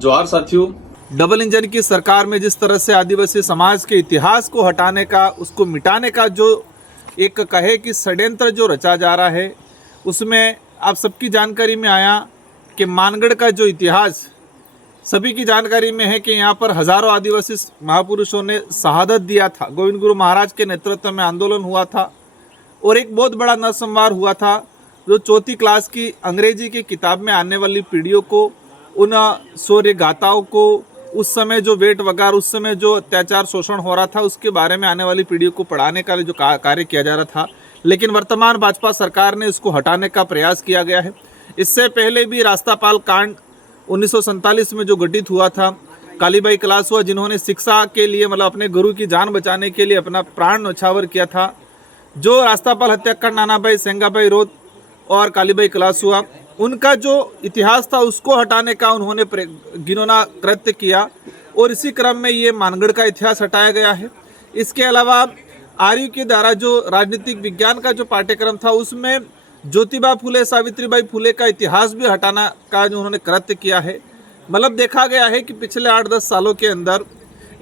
जोहार साथियों। Double engine की सरकार में जिस तरह से आदिवासी समाज के इतिहास को हटाने का, उसको मिटाने का जो एक कहे कि षड्यंत्र जो रचा जा रहा है, उसमें आप सबकी जानकारी में आया कि मानगढ़ का जो इतिहास सभी की जानकारी में है कि यहाँ पर हजारों आदिवासी महापुरुषों ने शहादत दिया था। गोविंद गुरु महाराज के नेतृत्व में आंदोलन हुआ था और एक बहुत बड़ा नरसंहार हुआ था, जो चौथी क्लास की अंग्रेजी की किताब में आने वाली पीढ़ियों को, उन शौर्य गाथाओं को, उस समय जो वेट वगार, उस समय जो अत्याचार शोषण हो रहा था, उसके बारे में आने वाली पीढ़ियों को पढ़ाने का जो कार्य किया जा रहा था। लेकिन वर्तमान भाजपा सरकार ने इसको हटाने का प्रयास किया गया है। इससे पहले भी रास्तापाल कांड 1947 में जो घटित हुआ था, कालीबाई क्लास हुआ, जिन्होंने शिक्षा के लिए मतलब अपने गुरु की जान बचाने के लिए अपना प्राण न्यौछावर किया था। जो रास्तापाल हत्याकांड नानाभाई सेंगाभाई रोत और कालीबाई क्लास हुआ, उनका जो इतिहास था उसको हटाने का उन्होंने घिनौना कृत्य किया और इसी क्रम में ये मानगढ़ का इतिहास हटाया गया है। इसके अलावा आर्यू के द्वारा जो राजनीतिक विज्ञान का जो पाठ्यक्रम था, उसमें ज्योतिबा फुले, सावित्रीबाई फुले का इतिहास भी हटाना का जो उन्होंने कृत्य किया है। मतलब देखा गया है कि पिछले 8-10 सालों के अंदर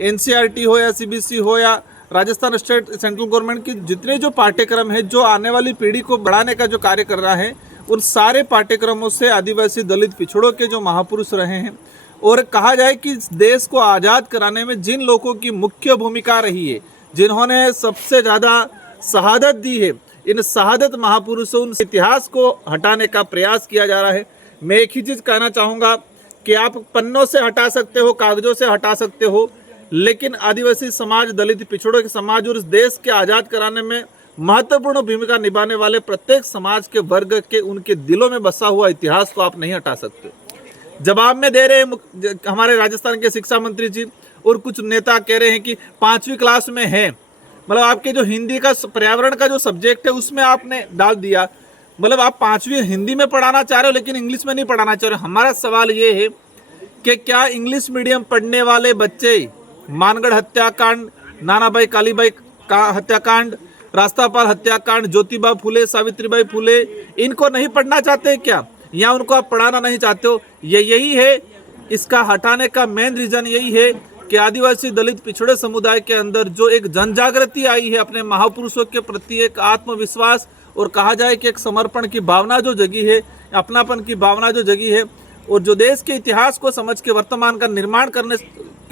NCERT हो या CBSE हो या राजस्थान स्टेट सेंट्रल गवर्नमेंट की जितने जो पाठ्यक्रम है, जो आने वाली पीढ़ी को बढ़ाने का जो कार्य कर रहा है, उन सारे पाठ्यक्रमों से आदिवासी दलित पिछड़ों के जो महापुरुष रहे हैं, और कहा जाए कि देश को आज़ाद कराने में जिन लोगों की मुख्य भूमिका रही है, जिन्होंने सबसे ज़्यादा शहादत दी है, इन शहादत महापुरुषों, उन इतिहास को हटाने का प्रयास किया जा रहा है। मैं एक ही चीज़ कहना चाहूँगा कि आप पन्नों से हटा सकते हो, कागजों से हटा सकते हो, लेकिन आदिवासी समाज, दलित पिछड़ों के समाज और इस देश के आज़ाद कराने में महत्वपूर्ण भूमिका निभाने वाले प्रत्येक समाज के वर्ग के, उनके दिलों में बसा हुआ इतिहास को आप नहीं हटा सकते। जवाब में दे रहे हैं हमारे राजस्थान के शिक्षा मंत्री जी, और कुछ नेता कह रहे हैं कि 5वीं क्लास में है, मतलब आपके जो हिंदी का पर्यावरण का जो सब्जेक्ट है उसमें आपने डाल दिया। मतलब आप 5वीं हिंदी में पढ़ाना चाह रहे हो लेकिन इंग्लिश में नहीं पढ़ाना चाह रहे हो। हमारा सवाल ये है कि क्या इंग्लिश मीडियम पढ़ने वाले बच्चे मानगढ़ हत्याकांड, नानाभाई कालीबाई का हत्याकांड, रास्तापाल हत्याकांड, ज्योतिबा फुले, सावित्रीबाई फुले, इनको नहीं पढ़ना चाहते क्या, या उनको आप पढ़ाना नहीं चाहते हो? यही है इसका हटाने का मेन रीजन। यही है कि आदिवासी दलित पिछड़े समुदाय के अंदर जो एक जनजागृति आई है, अपने महापुरुषों के प्रति एक आत्मविश्वास और कहा जाए कि एक समर्पण की भावना जो जगी है, अपनापन की भावना जो जगी है, और जो देश के इतिहास को समझ के वर्तमान का निर्माण करने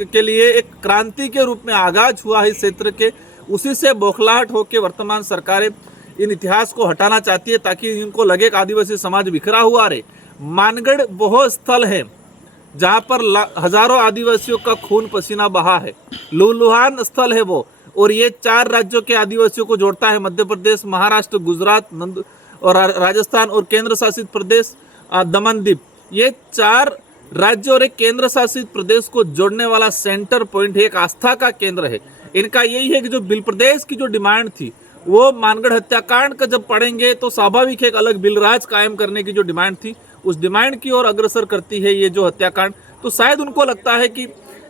के लिए एक क्रांति के रूप में आगाज हुआ है इस क्षेत्र के, उसी से बौखलाहट होकर वर्तमान सरकारें इन इतिहास को हटाना चाहती है, ताकि इनको लगे कि आदिवासी समाज बिखरा हुआ रहे। मानगढ़ वह स्थल है जहाँ पर हजारों आदिवासियों का खून पसीना बहा है, लूलुहान स्थल है वो, और ये 4 राज्यों के आदिवासियों को जोड़ता है, मध्य प्रदेश, महाराष्ट्र, गुजरात और राजस्थान और केंद्र शासित प्रदेश दमन दीप। ये 4 राज्य और एक केंद्र शासित प्रदेश को जोड़ने वाला सेंटर पॉइंट है, एक आस्था का केंद्र है। इनका यही है कि जो बिल प्रदेश की जो डिमांड थी, वो मानगढ़ हत्याकांड का जब पढ़ेंगे तो स्वाभाविक है एक अलग बिल राज कायम करने की जो डिमांड थी, उस डिमांड की ओर अग्रसर करती है ये जो हत्याकांड। तो शायद उनको लगता है कि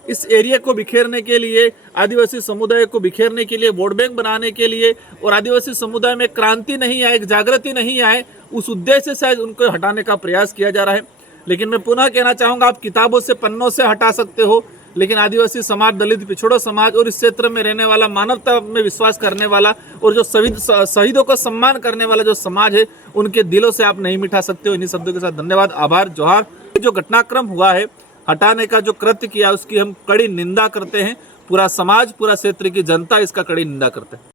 इस एरिया को बिखेरने के लिए, आदिवासी समुदाय को बिखेरने के लिए, वोट बैंक बनाने के लिए, और आदिवासी समुदाय में क्रांति नहीं आए, एक जागृति नहीं आए, उस उद्देश्य से शायद उनको हटाने का प्रयास किया जा रहा है। लेकिन मैं पुनः कहना चाहूँगा, आप किताबों से, पन्नों से हटा सकते हो, लेकिन आदिवासी समाज, दलित पिछड़ों समाज और इस क्षेत्र में रहने वाला, मानवता में विश्वास करने वाला और जो शहीदों को सम्मान करने वाला जो समाज है, उनके दिलों से आप नहीं मिटा सकते हो। इन्हीं शब्दों के साथ धन्यवाद, आभार, जोहार। जो घटनाक्रम हुआ है, हटाने का जो कृत्य किया, उसकी हम कड़ी निंदा करते हैं। पूरा समाज, पूरा क्षेत्र की जनता इसका कड़ी निंदा करते हैं।